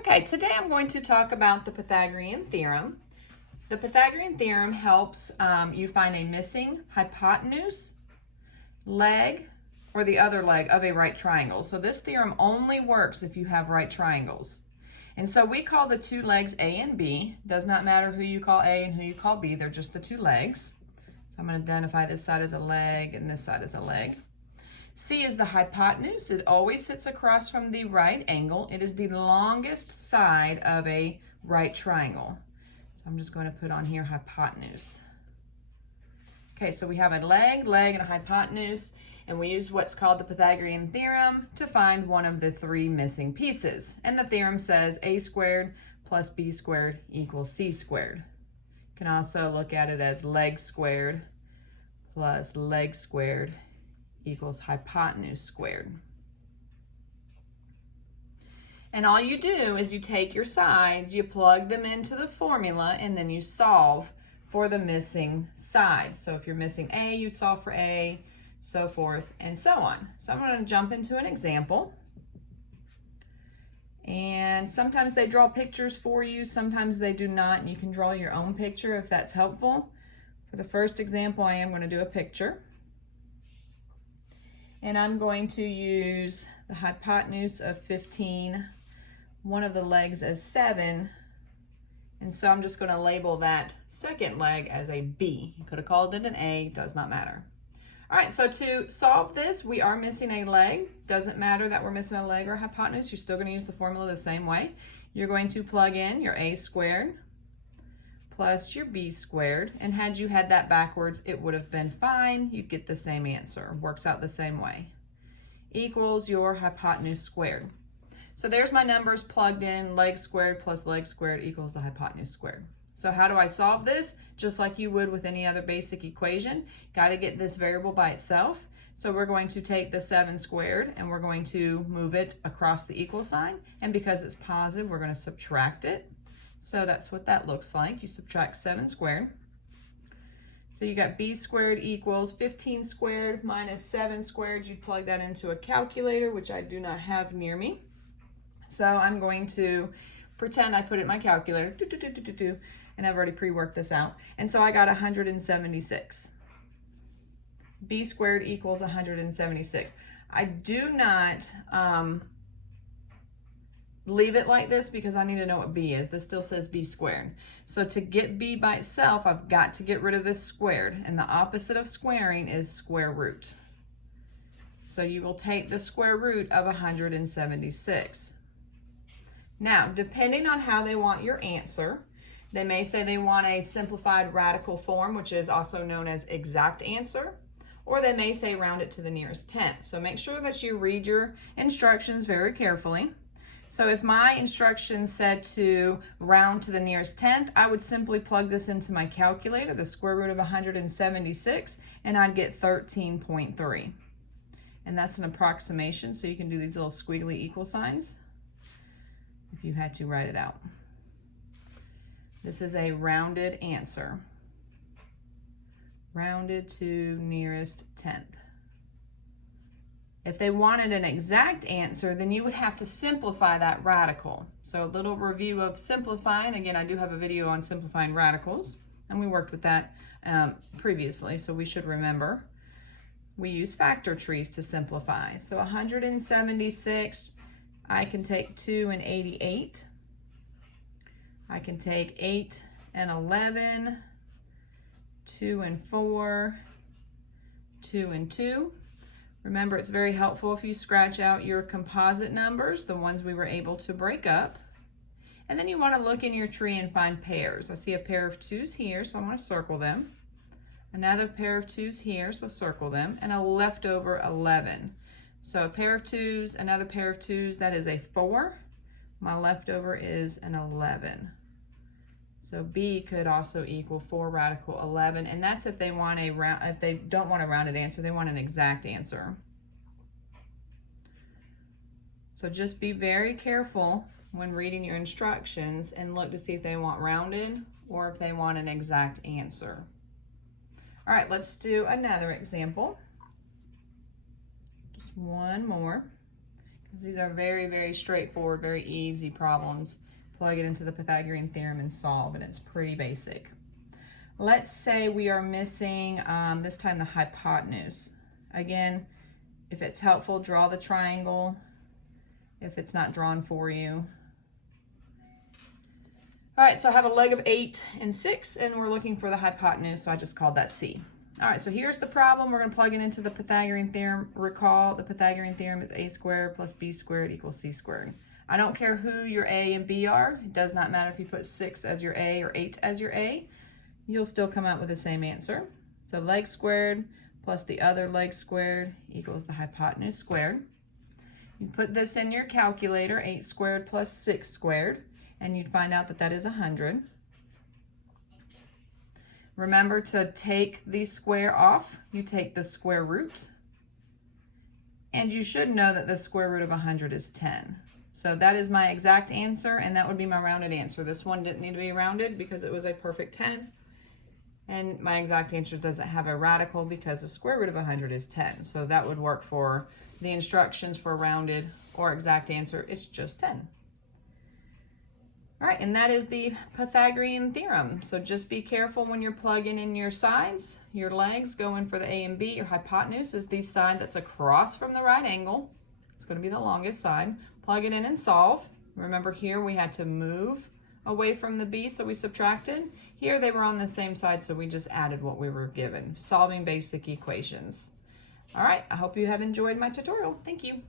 Okay, today I'm going to talk about the Pythagorean Theorem. The Pythagorean Theorem helps you find a missing hypotenuse, leg, or the other leg of a right triangle. So this theorem only works if you have right triangles. And so we call the two legs A and B. Does not matter who you call A and who you call B, they're just the two legs. So I'm going to identify this side as a leg and this side as a leg. C is the hypotenuse. It always sits across from the right angle. It is the longest side of a right triangle. So I'm just going to put on here hypotenuse. Okay, so we have a leg, and a hypotenuse, and we use what's called the Pythagorean theorem to find one of the three missing pieces. And the theorem says a squared plus b squared equals c squared. You can also look at it as leg squared plus leg squared equals hypotenuse squared. And all you do is you take your sides, you plug them into the formula, and then you solve for the missing side. So if you're missing A, you'd solve for A, so forth and so on. So I'm going to jump into an example. And sometimes they draw pictures for you, sometimes they do not, and you can draw your own picture if that's helpful. For the first example, I am going to do a picture. And I'm going to use the hypotenuse of 15, one of the legs as 7, and so I'm just going to label that second leg as a B. You could have called it an A, does not matter. All right, so to solve this, we are missing a leg. Doesn't matter that we're missing a leg or hypotenuse, you're still going to use the formula the same way. You're going to plug in your A squared plus your b squared, and had you had that backwards, it would have been fine. You'd get the same answer. Works out the same way. Equals your hypotenuse squared. So there's my numbers plugged in. Leg squared plus leg squared equals the hypotenuse squared. So how do I solve this? Just like you would with any other basic equation. Got to get this variable by itself. So we're going to take the 7 squared and we're going to move it across the equal sign. And because it's positive, we're going to subtract it. So that's what that looks like. You subtract 7 squared. So you got b squared equals 15 squared minus 7 squared. You plug that into a calculator, which I do not have near me. So I'm going to pretend I put it in my calculator, and I've already pre-worked this out. And so I got 176. B squared equals 176. I do not leave it like this because I need to know what b is. This still says b squared. So to get b by itself, I've got to get rid of this squared, and the opposite of squaring is square root. So you will take the square root of 176. Now, depending on how they want your answer, they may say they want a simplified radical form, which is also known as exact answer, or they may say round it to the nearest tenth. So make sure that you read your instructions very carefully. So if my instructions said to round to the nearest tenth, I would simply plug this into my calculator, the square root of 176, and I'd get 13.3. And that's an approximation, so you can do these little squiggly equal signs if you had to write it out. This is a rounded answer. Rounded to nearest tenth. If they wanted an exact answer, then you would have to simplify that radical. So a little review of simplifying. Again, I do have a video on simplifying radicals, and we worked with that previously, so we should remember. We use factor trees to simplify. So 176, I can take 2 and 88. I can take 8 and 11, 2 and 4, 2 and 2. Remember, it's very helpful if you scratch out your composite numbers, the ones we were able to break up. And then you want to look in your tree and find pairs. I see a pair of 2's here, so I want to circle them. Another pair of 2's here, so circle them. And a leftover 11. So a pair of 2's, another pair of 2's, that is a 4. My leftover is an 11. So B could also equal 4 radical 11, and that's if they want a round. If they don't want a rounded answer, they want an exact answer. So just be very careful when reading your instructions and look to see if they want rounded or if they want an exact answer. All right, let's do another example. Just one more. These are very, very straightforward, very easy problems. Plug it into the Pythagorean theorem and solve, and it's pretty basic. Let's say we are missing, this time, the hypotenuse. Again, if it's helpful, draw the triangle. If it's not drawn for you. All right, so I have a leg of 8 and 6, and we're looking for the hypotenuse, so I just called that C. All right, so here's the problem. We're going to plug it into the Pythagorean theorem. Recall, the Pythagorean theorem is a squared plus b squared equals c squared. I don't care who your a and b are. It does not matter if you put 6 as your a or 8 as your a. You'll still come out with the same answer. So leg squared plus the other leg squared equals the hypotenuse squared. You put this in your calculator, 8 squared plus 6 squared, and you'd find out that that is 100. Remember to take the square off. You take the square root. And you should know that the square root of 100 is 10. So that is my exact answer, and that would be my rounded answer. This one didn't need to be rounded because it was a perfect 10. And my exact answer doesn't have a radical because the square root of 100 is 10. So that would work for the instructions for rounded or exact answer. It's just 10. All right, and that is the Pythagorean theorem. So just be careful when you're plugging in your sides, your legs, going for the A and B. Your hypotenuse is the side that's across from the right angle. It's going to be the longest side. Plug it in and solve. Remember here we had to move away from the B, so we subtracted. Here they were on the same side, so we just added what we were given. Solving basic equations. All right, I hope you have enjoyed my tutorial. Thank you.